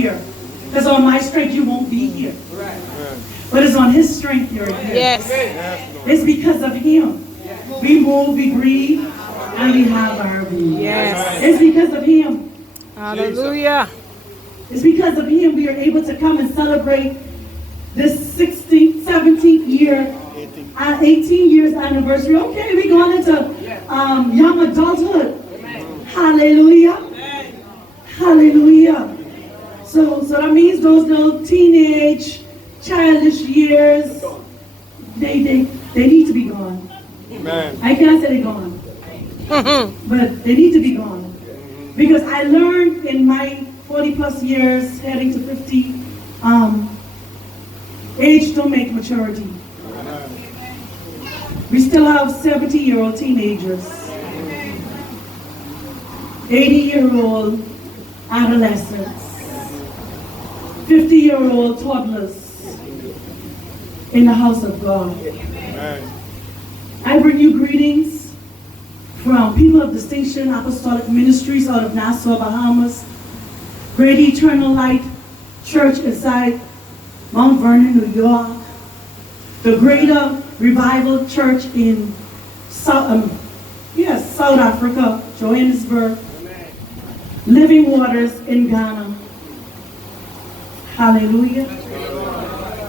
here. Because on my strength, you won't be here. But it's on his strength you're here. Yes. It's because of him. We move, we breathe, and we have our being. Yes. It's because of him. Hallelujah. It's because of him we are able to come and celebrate this 16th, 17th year, 18 years anniversary. Okay, we're going into young adulthood. Hallelujah. Hallelujah. So that means those little teenage, childish years, they need to be gone. Amen. I can't say they're gone, but they need to be gone. Because I learned in my 40 plus years, heading to 50, age don't make maturity. We still have 70-year-old teenagers, 80-year-old adolescents, 50-year-old toddlers in the house of God. I bring you greetings from people of Distinction Apostolic Ministries out of Nassau, Bahamas, Great Eternal Light Church inside Mount Vernon, New York, the Greater Revival Church in South Africa, Johannesburg, Living Waters in Ghana. Hallelujah.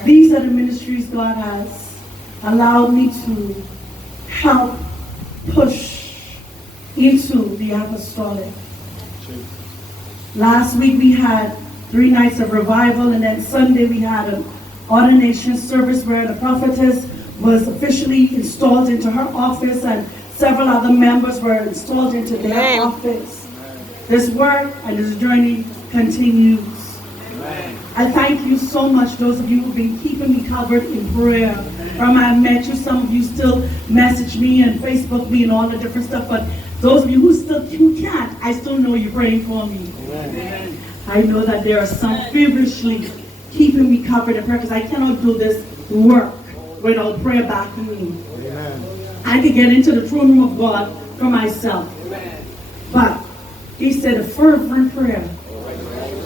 These are the ministries God has allowed me to help push into the apostolic. Last week we had 3 nights of revival, and then Sunday we had an ordination service where the prophetess was officially installed into her office and several other members were installed into their office. This work and this journey continues. I thank you so much, those of you who've been keeping me covered in prayer. From I met you, some of you still message me and Facebook me and all the different stuff, but those of you who can't, I still know you're praying for me. Amen. I know that there are some feverishly keeping me covered in prayer because I cannot do this work without prayer backing me. Amen. I can get into the throne room of God for myself. Amen. But he said a fervent prayer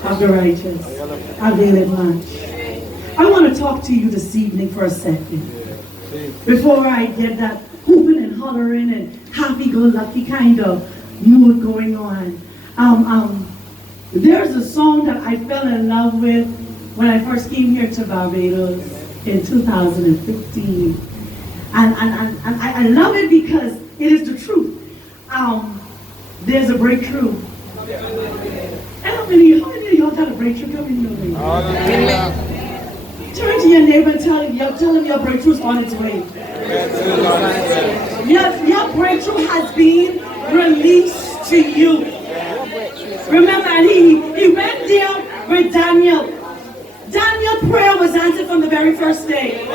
of the righteous availeth much. I want to talk to you this evening for a second. Before I get that hooping and hollering and happy-go-lucky kind of mood going on. There's a song that I fell in love with when I first came here to Barbados in 2015. And I love it because it is the truth. There's a breakthrough. How many of y'all got a breakthrough coming your way? Turn to your neighbor and tell him your breakthrough's on its way. Your breakthrough has been released to you. Remember, and he went there with Daniel. Daniel's prayer was answered from the very first day.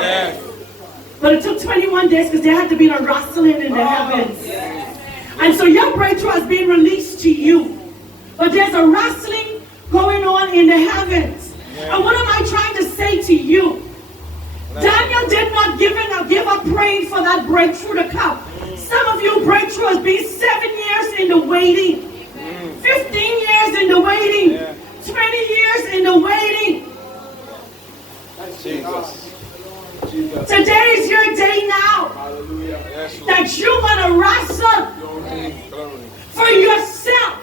But it took 21 days because there had to be a rustling in the heavens. And so your breakthrough has been released to you. But there's a rustling going on in the heavens. And what am I trying to say to you? Daniel did not give up praying for that breakthrough to come. Some of you breakthrough has been 7 years in the waiting, 15 years in the waiting, 20 years in the waiting. Today is your day now that you want to wrestle for yourself,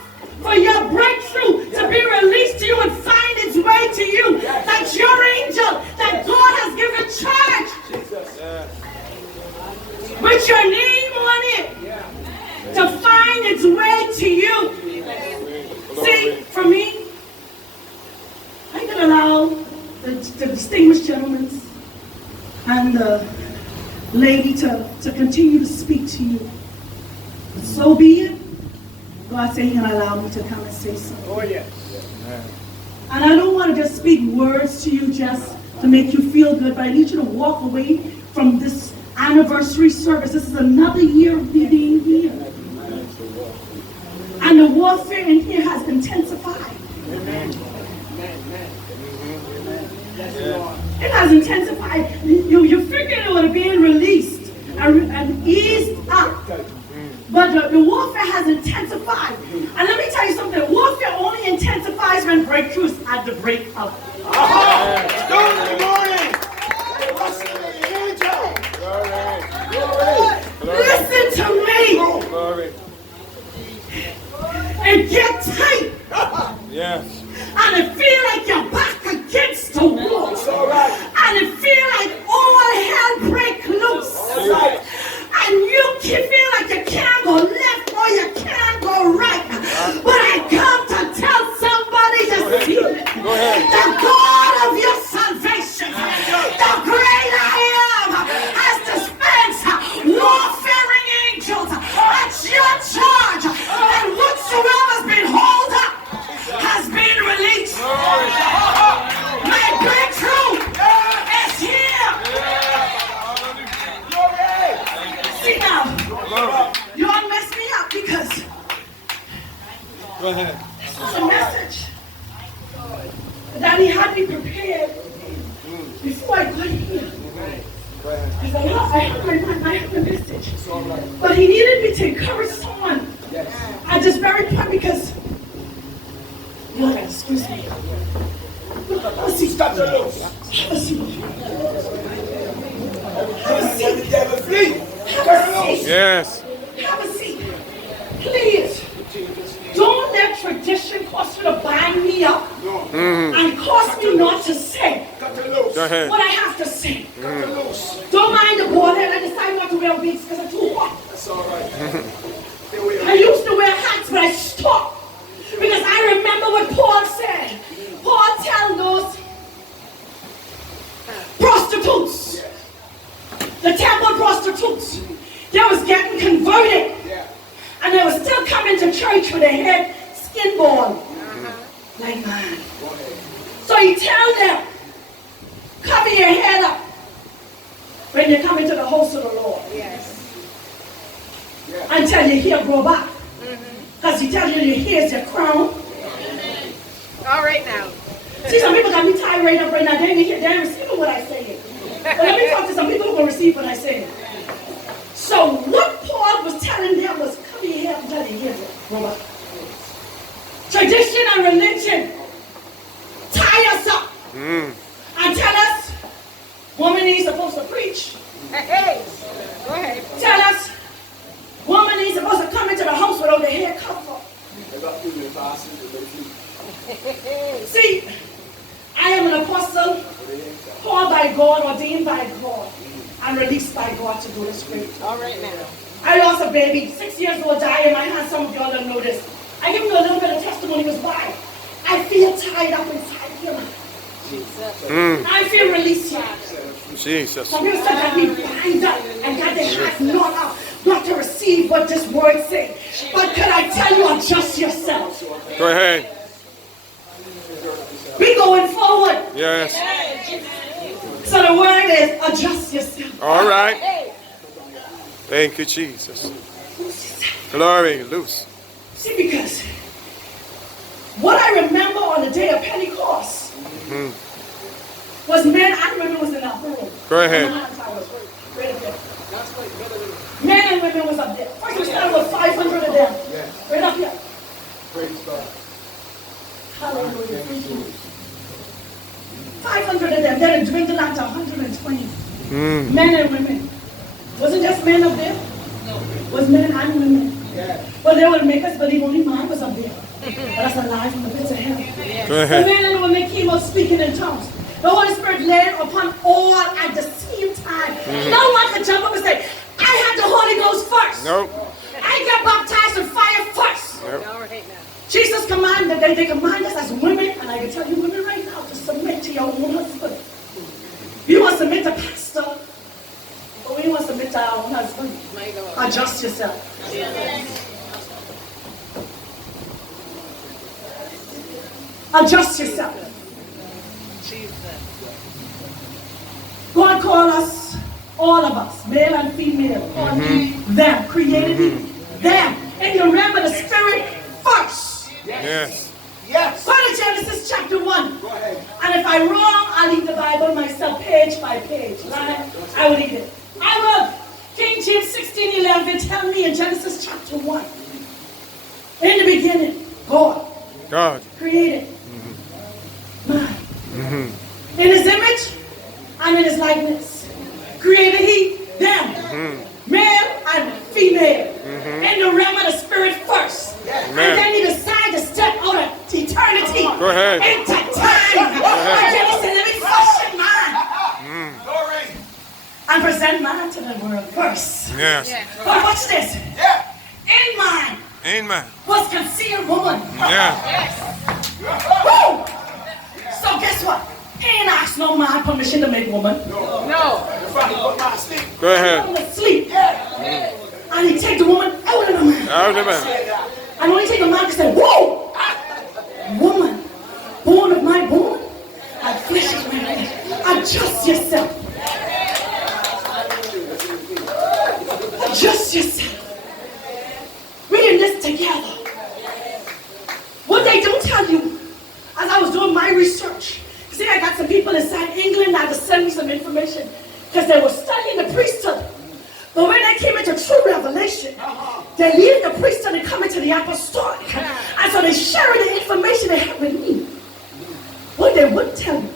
for your breakthrough to be released to you and find its way to you. That your angel that God has given charge with your name on it to find its way to you. See, for me, I can allow the distinguished gentlemen and the lady to continue to speak to you. But so be it. God said He can allow me to come and say something. Oh, yes. And I don't want to just speak words to you just to make you feel good, but I need you to walk away from this anniversary service. This is another year of me being here. And the warfare in here has intensified. Amen. It has intensified. You figured it would have been released and eased up. But the warfare has intensified. And let me tell you something. Warfare only intensifies when and breakthroughs at the break of Stone in the morning. Blessing the angel. Listen to me Glory. and get tight. Yes. And it feel like you're back against the wall. It's all right. And it feel like all hell break loose. That's right. And you feel like you can't go left or you can't go right. But I come to tell somebody this evening, Go ahead. the God of your salvation, the great I am, has dispensed warfaring angels at your charge. And whatsoever's been held up has been released. My breakthrough is here. See now, you all messed me up because Go ahead. this was a message that he had me prepared before I got here. Because I have a message. But he needed me to encourage someone at this very point because you gotta excuse me. Let's see. Stop the loose. Let's see. The devil flee. Have a seat. Yes. Have a seat. Please. Don't let tradition cause you to bind me up and cause me not to say Cut the loose. Go ahead. what I have to say. Cut the loose. Don't mind the bald head. I decided not to wear wigs because I'm too hot. That's all right. Here we I are. used to wear hats, but I stopped because I remember what Paul said. Paul tell those prostitutes, the temple prostitutes, they was getting converted. Yeah. And they were still coming to church with their head skin bald. Like mine. So he tell them, cover your head up when you come into the house of the Lord. Yes. Until your hair grow back. Because he tells you your hair is your crown. All right now. See, some people got me tied right up right now. They ain't receiving what I say. But let me talk to some people who will receive what I say. So what Paul was telling them was, cover your hair until your hair grow back. Tradition and religion tie us up and tell us woman ain't supposed to preach. Hey, go ahead. Tell us woman ain't supposed to come into the house without their hair covered. See, I am an apostle called by God, ordained by God, and released by God to do this great. All right now. I lost a baby, 6 years old, died in my hand. Some of y'all don't know this. I give you a little bit of testimony was why. I feel tied up inside here. I feel released here. Jesus. Some people said that we bind up and got their hands not to receive what this word says. But can I tell you, adjust yourself. Go ahead. We going forward. Yes. So the word is adjust yourself. All right. Thank you, Jesus. Glory, loose. See, because what I remember on the day of Pentecost was men and women was in that room. Go ahead. Men and women was up there. First we started with 500 of them. Right up here. Praise God. Hallelujah. 500 of them. Then it dwindled down to 120. Men and women. Wasn't just men up there. Was men and women. Well, they would make us believe only mine was up there. But that's a lie from the pits of hell. Go The ahead. men and women came out speaking in tongues. The Holy Spirit laid upon all at the same time. No one could jump up and say, I had the Holy Ghost first. Nope. I got baptized in fire first. All right now. Jesus commanded, they command us as women, and I can tell you women right now to submit to your own husband. You want to submit to pastor, but we want to submit to our own husband. My God. Adjust yourself. Adjust yourself. Jesus. God called us, all of us, male and female, called them, created them. And you remember the spirit first. Yes. Yes. Go to Genesis chapter 1. Go ahead. And if I'm wrong, I'll leave the Bible myself page by page. Right? I will leave it. I will. King James 16:11 tell me in Genesis chapter 1. In the beginning, God God. created In his image and in his likeness. Created he them. Male and female. In the realm of the spirit first. And then he decided to step out of eternity Go ahead. into time. And then he said, let me fashion man. And present man to the world first. Yes. But watch this. In man Amen. was concealed woman. Yeah. Woo! So guess what? He ain't asked no man permission to make woman. No. Go ahead. Woman asleep. And he take the woman out of the man. Out of the man. And when he take the man, he say, whoa! Woman, born of my bone, and flesh of my flesh. Adjust yourself. Adjust yourself. Reading this together. What they don't tell you, as I was doing my research, see, I got some people inside England that to send me some information because they were studying the priesthood. But when they came into true revelation, they leave the priesthood and come into the apostolic. And so they share the information they have with me. What they would tell you.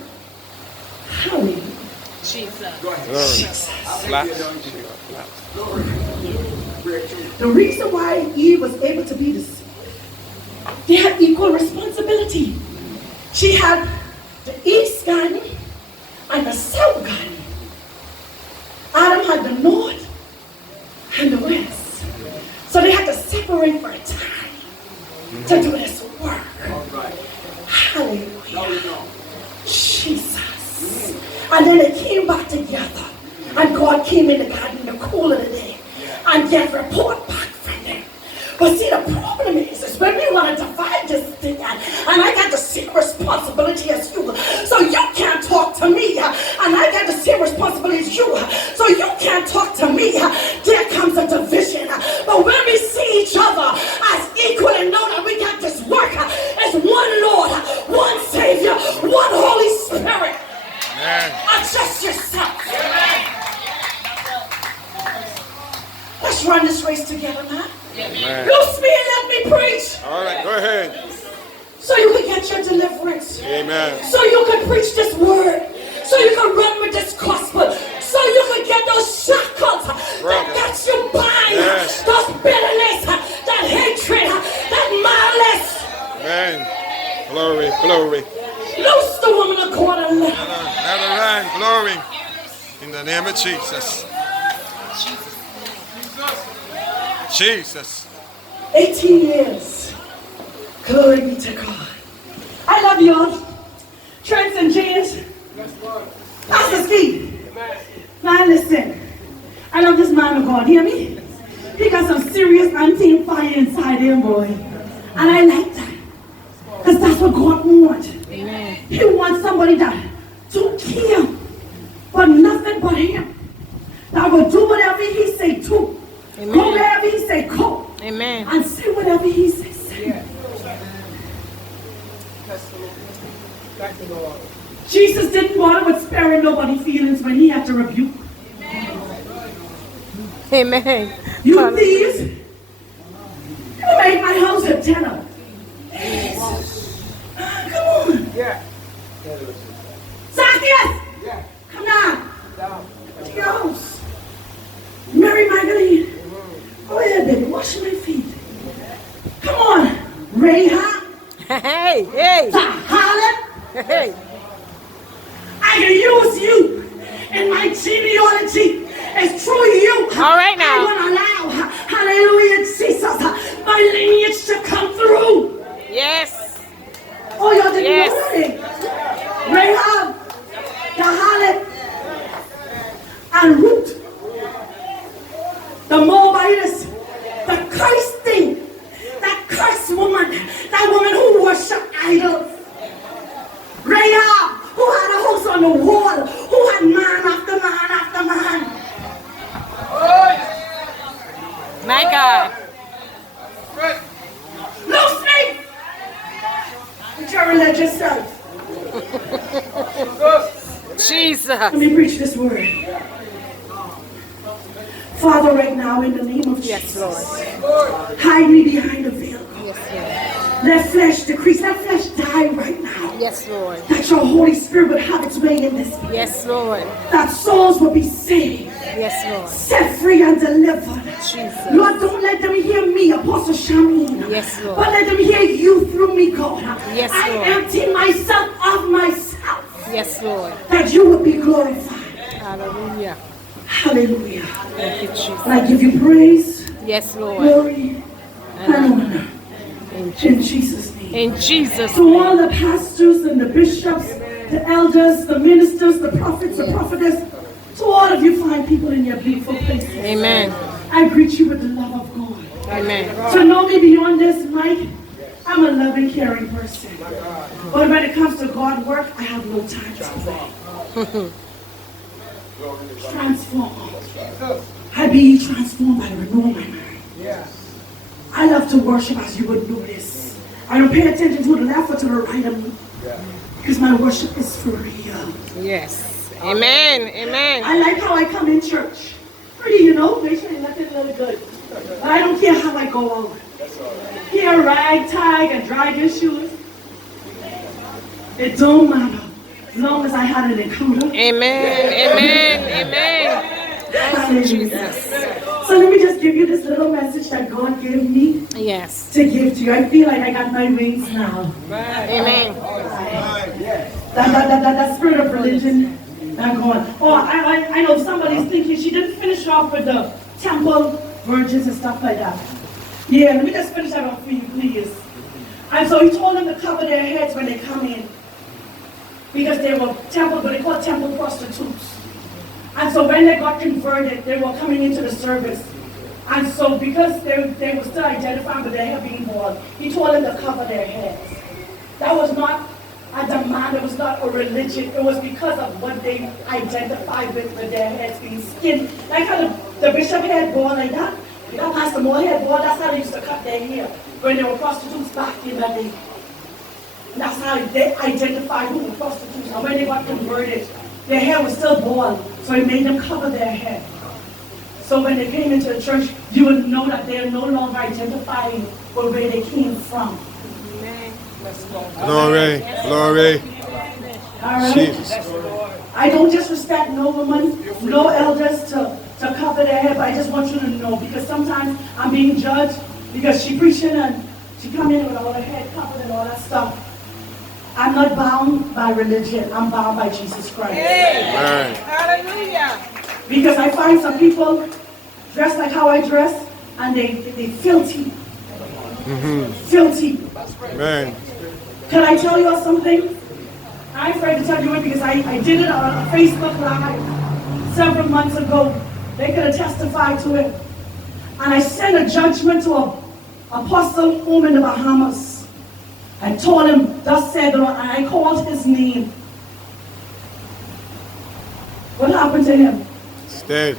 Hallelujah. Jesus. The reason why Eve was able to be deceived, they had equal responsibility. She had the east garden and the south garden. Adam had the north and the west. So they had to separate for a time to do this work. Hallelujah. Jesus. And then they came back together. And God came in the garden in the cool of the day and get report back from them. But see, the problem is when we want to divide this thing, and I got the same responsibility as you, so you can't talk to me, and I got the same responsibility as you, so you can't talk to me. There comes a division. But when we see each other as equal and know that we got this work as one Lord, one Savior, one Holy Spirit, adjust yourself. Let's run this race together, man. Loose me and let me preach. All right, go ahead. So you can get your deliverance. Amen. So you can preach this word. So you can run with this gospel. So you can get those shackles that got you bind. Yes. Those bitterness, that hatred, that malice. Amen. Glory, glory. Loose the woman of God and let her. Let her run. Glory. In the name of Jesus. Jesus. 18 years. Glory be to God. I love you all. Trent and James. Pastor Ski. Now listen. I love this man of God. Hear me? He got some serious untamed fire inside him, boy. And I like that. Because that's what God wants. He wants somebody that don't care but nothing but him. That will do whatever he say to. Amen. Go wherever he say go. Amen. And say whatever he say say. Jesus didn't bother with sparing nobody's feelings when he had to rebuke. Amen. You thieves, you made my house a tenor. Come on. Zacchaeus, come down. To your house. Mary Magdalene, go ahead, baby, wash my feet. Come on, Rahab, Hey, hey, the harlot. hey. I can use you in my genealogy. It's through you. All right now. I want to allow, hallelujah, Jesus, my lineage to come through. Yes. Oh, y'all didn't Yes. know it. Rahab, the harlot, and Ruth, the Moabitess, the cursed thing, that cursed woman, that woman who worshiped idols. Rahab, who had a house on the wall, who had man after man after man. My God. Loose me! With your religious self. Jesus. Let me preach this word. Father, right now, in the name of Jesus, hide me behind the veil. Yes, Lord. Let flesh decrease. Let flesh die right now. Yes, Lord. That your Holy Spirit would have its way in this place. Yes, Lord. That souls will be saved, Yes, Lord. set free and delivered. Jesus. Lord, don't let them hear me, Apostle Shamin. Yes, Lord. But let them hear you through me, God. Yes, I Lord. empty myself of myself. Yes, Lord. That you would be glorified. Hallelujah. Hallelujah. Thank you, Jesus. And I give you praise, Yes, Lord. glory, and honor. In In Jesus' name. In Jesus' To all name. the pastors and the bishops, the elders, the ministers, the prophets, the prophetess, to all of you fine people in your beautiful places. Amen. I greet you with the love of God. Amen. To know me beyond this, Mike, I'm a loving, caring person. But when it comes to God work, I have no time to play. Transform. I be ye transformed by the renewal of my mind. I love to worship, as you would notice. I don't pay attention to the left or to the right of me. Because my worship is for real. Yes. Amen. Amen. I like how I come in church. Pretty, you know, make sure you're looking really good. But I don't care how I go out. Here, ragtag and dragging shoes. It don't matter. As long as I had an encounter. Amen. Amen. Amen. Hallelujah. So let me just give you this little message that God gave me Yes. to give to you. I feel like I got my wings now. Amen. That spirit of religion, not going. Oh, I know somebody's thinking she didn't finish off with the temple virgins and stuff like that. Yeah, let me just finish that off for you, please. And so he told them to cover their heads when they come in, because they were temple, but they called temple prostitutes. And so when they got converted, they were coming into the service. And so because they were still identifying with their hair being bald, he told them to cover their heads. That was not a demand, it was not a religion, it was because of what they identified with their heads being skinned. Like how the bishop had bald like that, that Pastor Moore had bald, that's how they used to cut their hair when they were prostitutes back in the day. That's how they identified who were prostitutes. And when they got converted, their hair was still bald, so it made them cover their head. So when they came into the church, you would know that they are no longer identifying with where they came from. Glory. Glory. All right? Jesus. I don't disrespect no woman, no elders to cover their head, but I just want you to know, because sometimes I'm being judged because she preaching and she come in with all her head covered and all that stuff. I'm not bound by religion, I'm bound by Jesus Christ. Amen. Hallelujah. Because I find some people dress like how I dress, and they filthy. Filthy. Amen. Can I tell you all something? I'm afraid to tell you it because I did it on a Facebook Live several months ago. They could have testified to it. And I sent a judgment to an apostle home in the Bahamas. I told him, thus said the Lord, and I called his name. What happened to him? It's dead.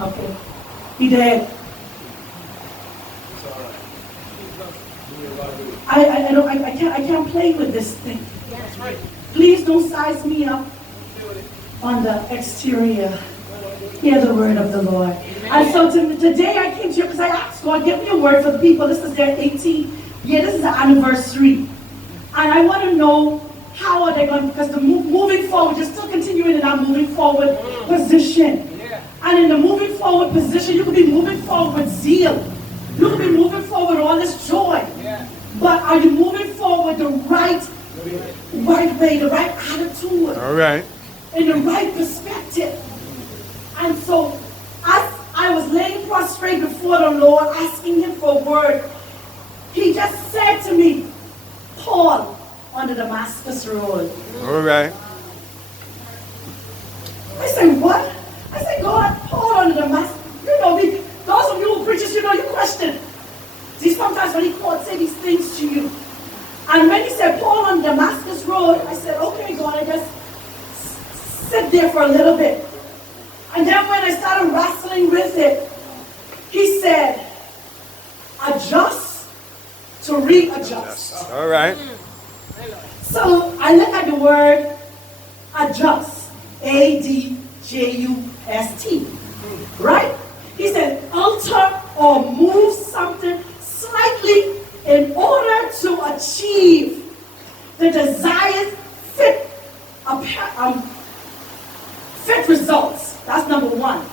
Okay. He dead. I can't play with this thing. Please don't size me up on the exterior. Hear the word of the Lord. And so today I came to you because I asked God, give me a word for the people. This is their 18th year. This is the anniversary. And I want to know how are they going, because the moving forward, you're still continuing in that moving forward position. And in the moving forward position, you could be moving forward with zeal. You could be moving forward with all this joy. But are you moving forward the right way, the right attitude? All right. In the right perspective. And so as I was laying prostrate before the Lord, asking him for a word, he just said to me, Paul on the Damascus Road. All right. I said, what? I said, God, Paul on the Damascus. You know me, those of you who preachers, you know, you question. See, sometimes when he called, say these things to you. And when he said, Paul on Damascus Road, I said, okay, God, I just sit there for a little bit. And then when I started wrestling with it, he said, adjust to readjust. All right. So I look at the word adjust, A-D-J-U-S-T, right? He said, alter or move something slightly in order to achieve the desired fit, fit results. That's number one.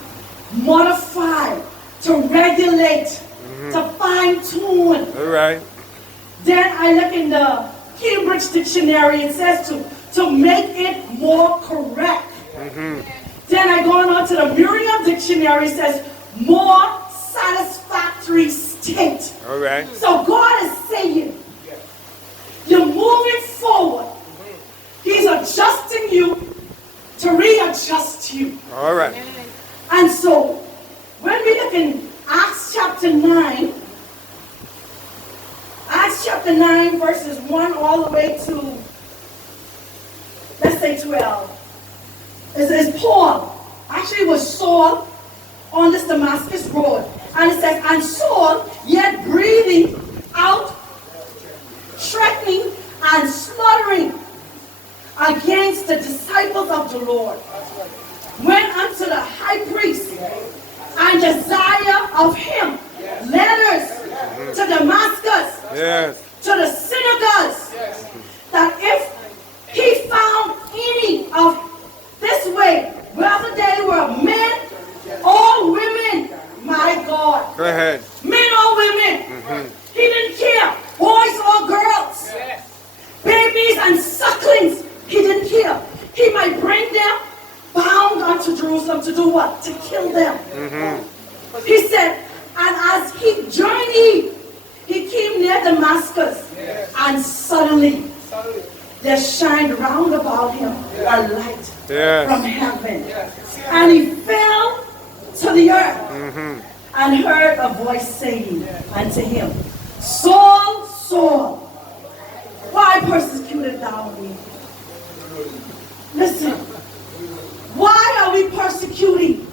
Modify, to regulate, to fine tune. All right. Then I look in the Cambridge Dictionary, it says to make it more correct. Then I go on to the Merriam Dictionary, it says more satisfactory state. All right. So God is saying, you're moving forward. He's adjusting you to readjust you. All right. And so, when we look in Acts chapter 9, verses 1 all the way to, let's say 12. It says Paul, actually it was Saul on this Damascus road. And it says, and Saul, yet breathing out, threatening and slaughtering against the disciples of the Lord, went unto the high priest and desired of him letters to Damascus, Yes. to the synagogues, that if he found any of this way, whether they were men or women, my God, Go ahead. men or women, he didn't care, boys or girls, babies and sucklings, he didn't care. He might bring them bound unto Jerusalem to do what? To kill them. He said, and as he journeyed, he came near Damascus, and suddenly there shined round about him a light from heaven. And he fell to the earth and heard a voice saying unto him, Saul, Saul, why persecutest thou me? Listen, why are we persecuting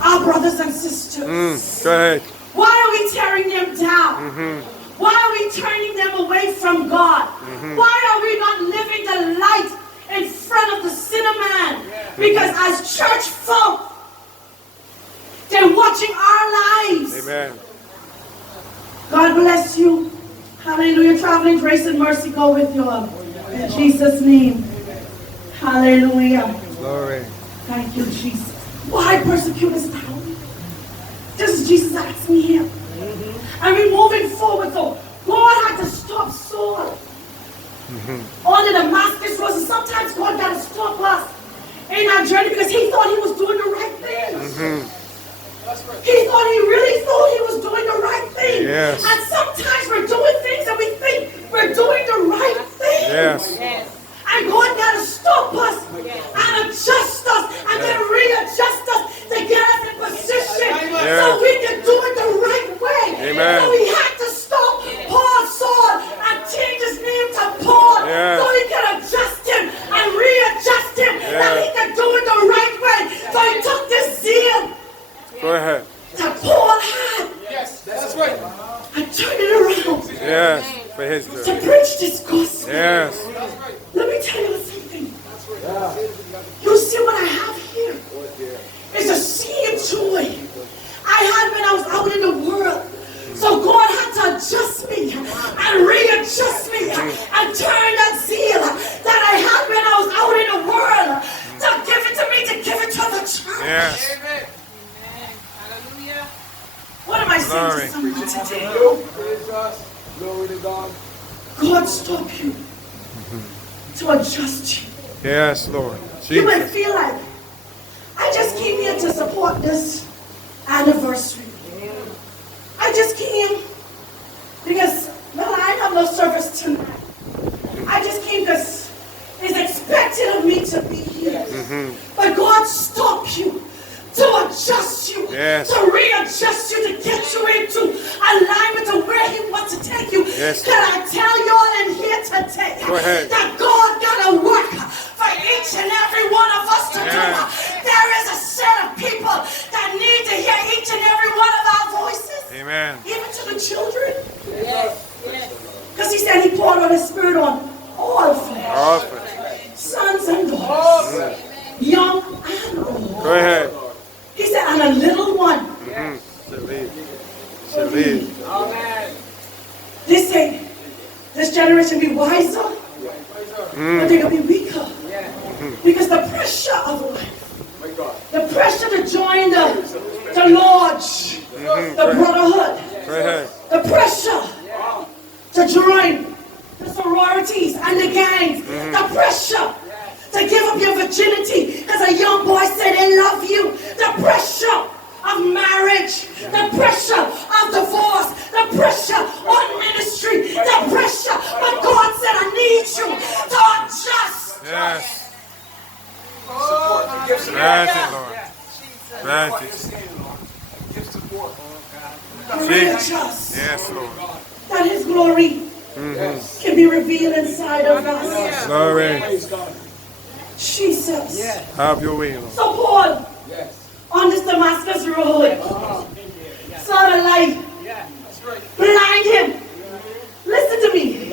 our brothers and sisters? Go ahead. Why are we tearing them down? Why are we turning them away from God? Why are we not living the light in front of the sinner man? Because as church folk, they're watching our lives. Amen. God bless you. Hallelujah. Traveling grace and mercy go with you. In Jesus' name. Hallelujah. Glory. Thank you, Jesus. Why persecutest thou me? This is Jesus asked me here. And we're moving forward. So God had to stop Saul on the Damascus road. And sometimes God got to stop us in our journey because he thought he was doing the right thing. He thought he really thought he was doing the right thing. Yes. And sometimes we're doing things and we think we're doing the right thing. Yes. And God got to stop us and adjust us and then readjust us to get us in position so we can do it the right way. Amen. So he had to stop Paul Saul and change his name to Paul so he can adjust him and readjust him that he can do it the right way. So he took this zeal Go ahead. that Paul had. Yes, that's right. And turned it around Yes. For his to good. preach this gospel. Yes. Let me tell you something. You see what I have here? It's a sea of joy I had when I was out in the world. So God had to adjust me and readjust me and turn that zeal that I had when I was out in the world to give it to me, to give it to the church. Yes. What am I saying Glory. to someone today? Glory to God. God stop you to adjust you. Yes, Lord. You might Jesus. feel like, I just came here to support this anniversary. I just came because, well, I have no service tonight. I just came because it's expected of me to be here. But God stopped you to adjust you, to readjust you, to get you into alignment to where he wants to take you. Yes. Can I tell y'all in here today that God got to work for each and every one of us to do? There is a set of people that need to hear each and every one of our voices. Amen. Even to the children. Because he said he poured out his spirit on all flesh. All flesh. Sons and daughters. Young and old. Go ahead. He said, and a little one. Should leave. Should leave. They say, this generation be wiser but they're going to be weaker. Because the pressure of life, the pressure to join the lodge, the brotherhood, the pressure to join the sororities and the gangs, the pressure to give up your virginity as a young boy said they love you, the pressure of marriage, the pressure of divorce, the pressure on ministry, the pressure. But God said, I need you to adjust. Yes. Grant it, Lord. Grant it. Readjust. Yes, Lord. That His glory can be revealed inside of us. Glory. Jesus. Have your way, Lord. So Paul, on this Damascus road, saw the light, blind him. Listen to me.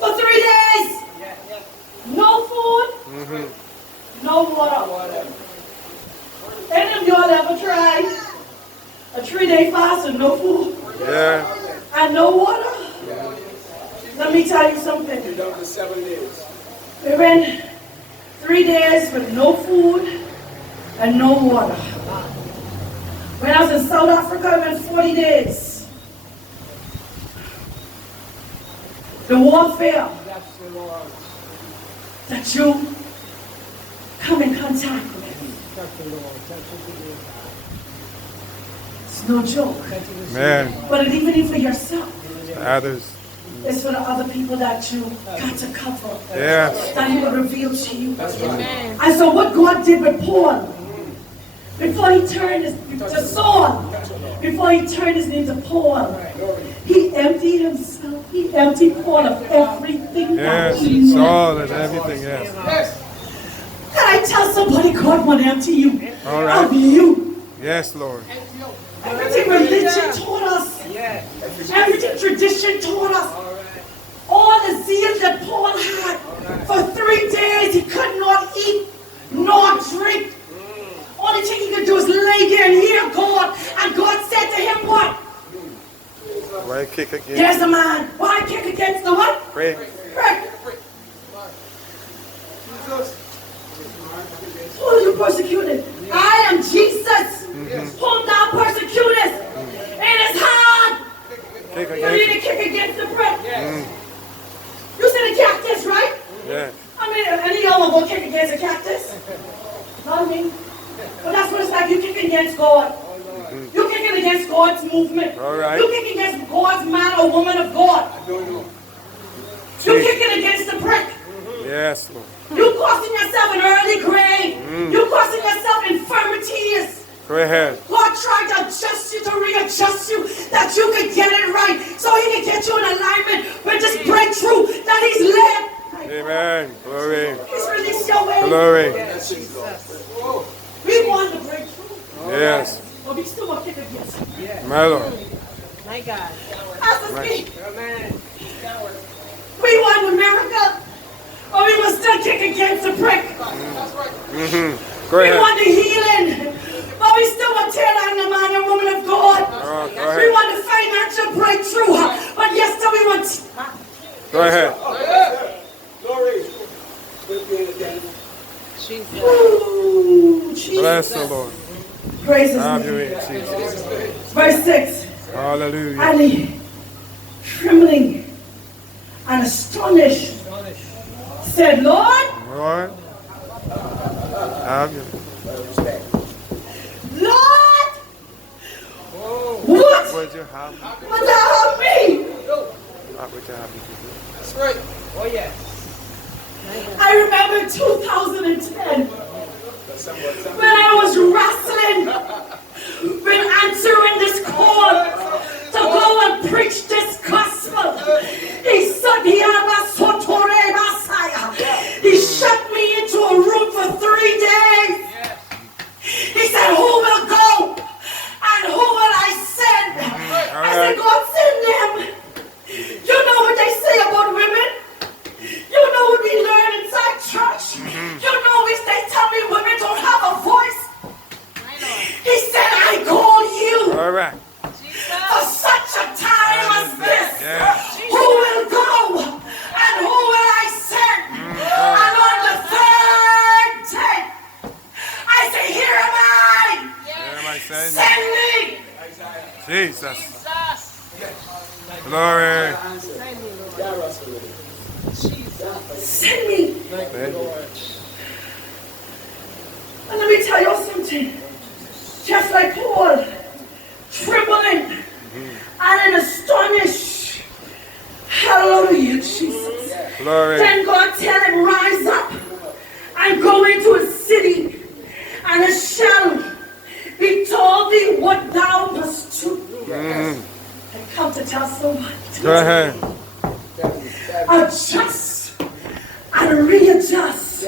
For 3 days, no food, no water. Any of y'all ever tried a 3-day fast with no food and no water? Let me tell you something. We went 3 days with no food and no water. When I was in South Africa, I went 40 days. The warfare that you come in contact with, it's no joke. Man. But it even for yourself. Others. It's for the other people that you got to cover. Yes. That He will reveal to you. And so what God did with Paul, before he turned to Saul, before he turned his name to Paul, he emptied himself. He emptied Paul of everything that he Yes. knew. All and everything, yes. Can I tell somebody God will empty you All right. of you? Yes, Lord. Everything religion taught us. Everything tradition taught us. All the zeal that Paul had. For 3 days he could not eat nor drink. Only thing he could do is lay there and hear God. And God said to him what? Why kick again? There's a man. Why kick against the what? Pray. Pray. Who are you persecuted? I am Jesus, whom thou persecutest. It is hard. Kick You again. need to kick against the prick. You see the cactus, right? Yeah. I mean, any of y'all will go kick against a cactus? Not me. But that's what it's like. You kicking against God. You kicking against God's movement. All right. You kicking against God's man or woman of God. You kicking against the prick. Yes, Lord. You causing yourself an early grave. You causing yourself infirmities. Go ahead. God tried to adjust you, to readjust you, that you could get it right, so He can get you in alignment with this breakthrough that He's led. Amen. Glory. He's released your way. Glory. We want the breakthrough, Yes. but we still want to kick against it. My Lord. My God. That's the speak. Amen. We want the miracle, but we must still kick against the prick. Go We ahead. want the healing, but we still want to tear down the man and woman of God. Oh, go We ahead. want the financial breakthrough, but yes, still we want. Go ahead. Jesus. Ooh, Jesus. Bless the Lord. Praise His Have your name. way, Jesus. Verse 6. Hallelujah. And he, trembling and astonished, said, Lord, Lord. Have your Lord, what would you have? would thou have me? What would you have me to do? That's right. Oh, yes. I remember 2010 when I was wrestling with answering this call to go and preach this gospel. He said, He shut me into a room for 3 days. He said, who will go and who will I send? I said, God, send them. You know what they say about women? You know what we learn inside church? You know what they tell Jesus. Glory. Send me. Amen. And let me tell you something. Just like Paul, trembling and astonished. Hallelujah, Jesus. Glory. Then God tell him, rise up and go into a city, and it shall be told thee what thou must do. I come to tell someone, Go ahead. adjust and readjust.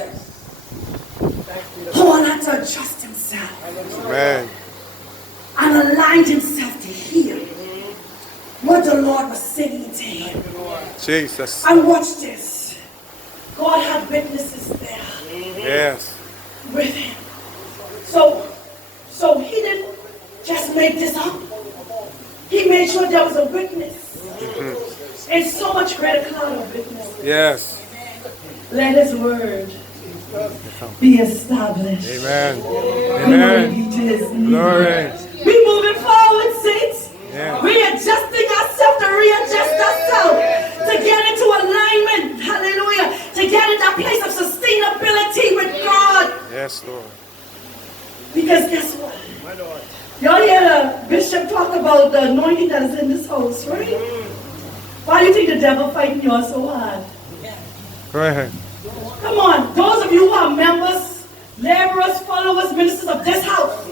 Paul had to adjust himself Amen. and aligned himself to hear what the Lord was saying to him. Jesus. And watch this. God had witnesses there Yes. with him. So he didn't just make this up. He made sure there was a witness. And so much greater cloud of witness. Yes. Let his word be established. Amen. Glory Amen. be to his name. Glory. We moving forward, saints. Yeah. Readjusting ourselves to readjust ourselves. To get into alignment. Hallelujah. To get in that place of sustainability with God. Yes, Lord. Because guess what? Y'all hear the bishop talk about the anointing that is in this house, right? Why do you think the devil fighting you all so hard? Go ahead. Come on, those of you who are members, laborers, followers, ministers of this house,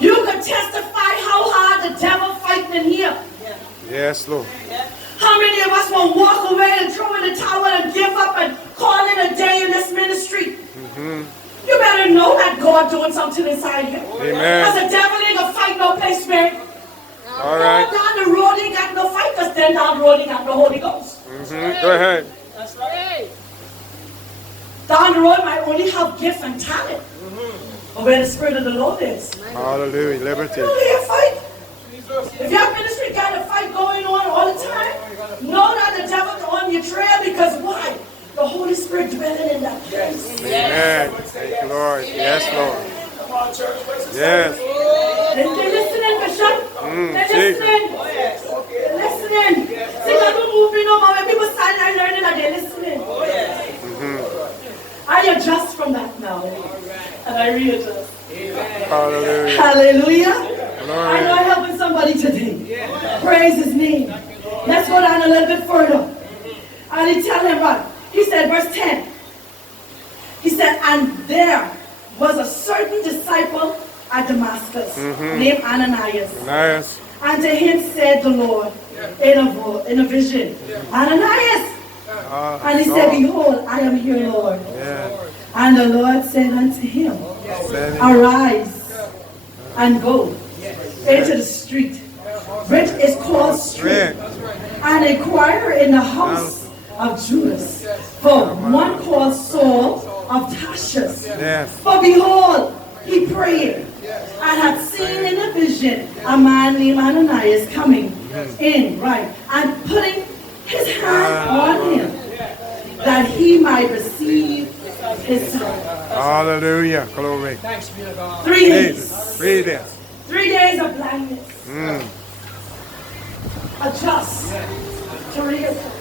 you can testify how hard the devil fighting in here. Yes, Lord. How many of us will walk away and throw in the towel and give up and call it a day in this ministry? You better know that God doing something inside you. Amen. Because the devil ain't gonna fight no place, man. All right. Down the road ain't got no fight, because then down the road ain't got no Holy Ghost. Go ahead. That's right. Down the road might only have gifts and talent. But where the Spirit of the Lord is, Hallelujah. Liberty. you don't need a fight. If your ministry got a fight going on all the time, know that the devil's on your trail, because why? The Holy Spirit dwelling in that place. Amen. Thank you, Lord. Yes, Lord. Yes. They're listening, Bishop. They're Jesus. listening. They're listening. See, God don't move me no more. When people stand there learning that they're listening. I adjust from that now. And I readjust. Hallelujah. Hallelujah. I Glory. know I'm helping somebody today. Praise his name. Let's go down a little bit further. And he tell him what? He said, verse 10. He said, and there was a certain disciple at Damascus named Ananias. Nice. And to him said the Lord in a vision, Ananias. And he said, behold, I am here, Lord. Yeah. And the Lord said unto him, Send it. arise and go into the street, which is called Straight, and inquire in the house of Judas for one called Saul of Tarsus. Yes. For behold, he prayed and had seen in a vision a man named Ananias coming in, right, and putting his hand on him, that he might receive his sight. Hallelujah. Glory. 3 days. Jesus. Read this. 3 days of blindness. Adjust to readjust.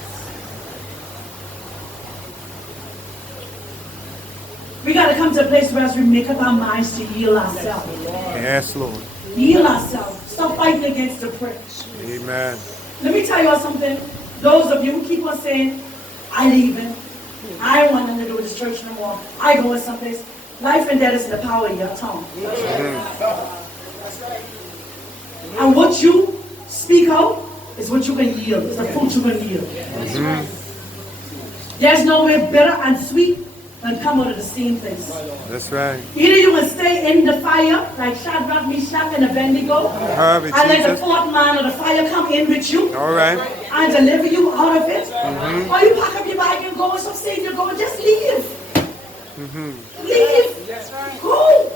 We got to come to a place where as we make up our minds to yield ourselves. Yes, Lord. Yield ourselves. Stop fighting against the pricks. Amen. Let me tell you all something. Those of you who keep on saying, I leaving. I don't want nothing to do with this church no more. I go in someplace. Life and death is in the power of your tongue. And what you speak out is what you can yield. It's the fruit you can yield. There's no way bitter and sweet than come out of the same place. That's right. Either you will stay in the fire, like Shadrach, Meshach, and Abednego, and let the fourth man of the fire come in with you. All right. And deliver you out of it. Or you pack up your bag and go, so say you're going, just leave. Leave. Go.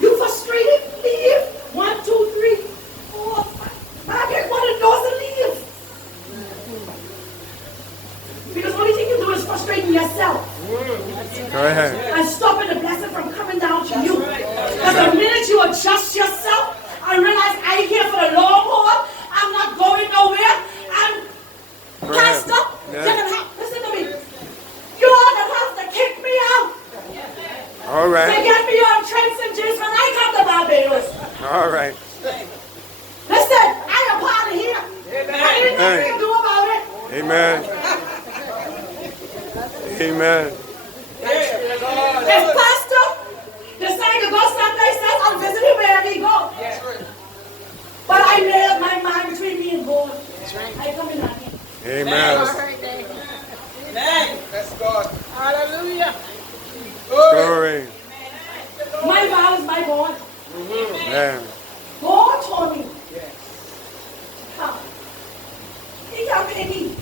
You frustrated? Leave. 1, 2, 3, 4, 5. Pack it, one of the doors and leave. Because the only thing you do is frustrating yourself. Go ahead. And stopping the blessing from coming down to you. Because the minute you adjust yourself and realize All They right. get me on trips and just when I come to Barbados. All right. Listen, I am part of here. I ain't nothing to do about it. Amen. Amen. If pastor decide to go someplace else, I'll visit him wherever he go. But I made up my mind between me and God. I come in here. Amen. Let's go. Hallelujah. Glory. My vow is my God. Amen. God told me. Come. He can't pay me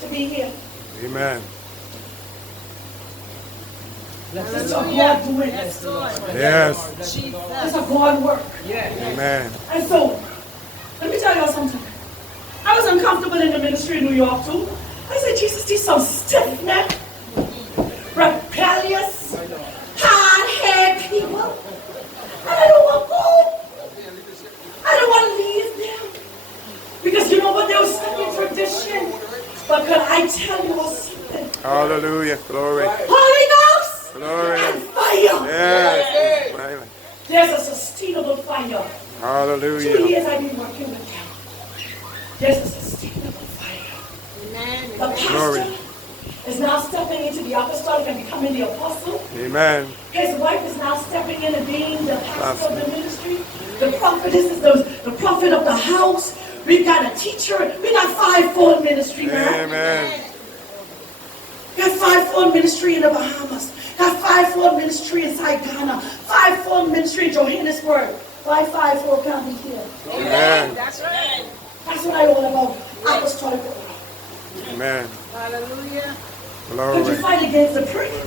to be here. Amen. It's a God doing Yes, this. Lord. Yes. It's Jesus. a God work. Amen. And so, let me tell you something. I was uncomfortable in the ministry in New York too. I said, Jesus, these some stiff-necked, rebellious, hard-headed people. And I don't want to go. I don't want to leave them. Because you know what? They were stuck in tradition. But could I tell you something? Hallelujah. Glory. Holy Ghost Glory. and fire. Yes. There's a sustainable fire. 2 Hallelujah. years I've been working with them. There's a sustainable fire. Amen. The pastor is now stepping into the apostolic and becoming the apostle. Amen. His wife is now stepping in and being the pastor of the ministry. The prophetess is the prophet of the house. We got a teacher. We got five-fold ministry, man. Amen. Got five-fold ministry in the Bahamas. Got five-fold ministry inside Ghana. Five-fold ministry in Johannesburg. 554 county here. Amen. That's right. That's what I want about apostolic. Amen. Hallelujah. Could you Glory. fight against the prayer?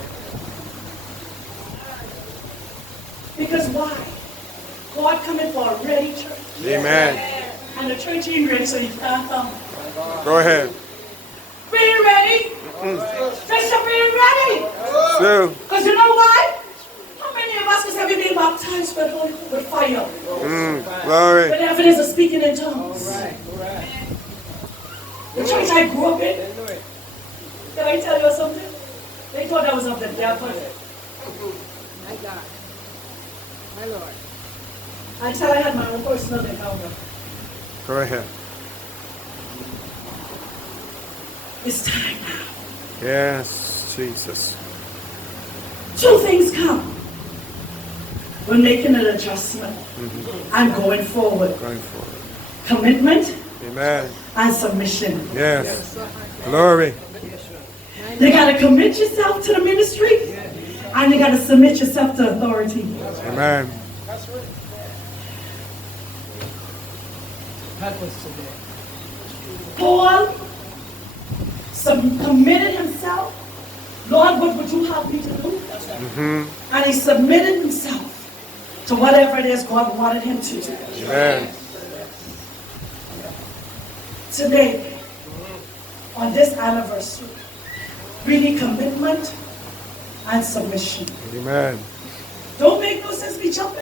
Because why? God coming for a ready church. Amen. And the church ain't ready, so you can't come. Go ahead. Be ready. Bishop, be ready. Sue. Because you know why? How many of us have been baptized with fire? Glory. With evidence of speaking in tongues. The church I grew up in, can I tell you something? They thought I was of the devil. My God. My Lord. Until I had my own personal encounter. Go ahead. It's time now. Yes, Jesus. Two things come. We're making an adjustment. I'm going forward. Going forward. Commitment Amen. and submission. Yes. Glory. You got to commit yourself to the ministry and you got to submit yourself to authority. Amen. Paul committed himself. Lord, what would you help me to do? And he submitted himself to whatever it is God wanted him to do. Amen. Today, on this anniversary, we need commitment and submission. Amen. Don't make no sense me jumping.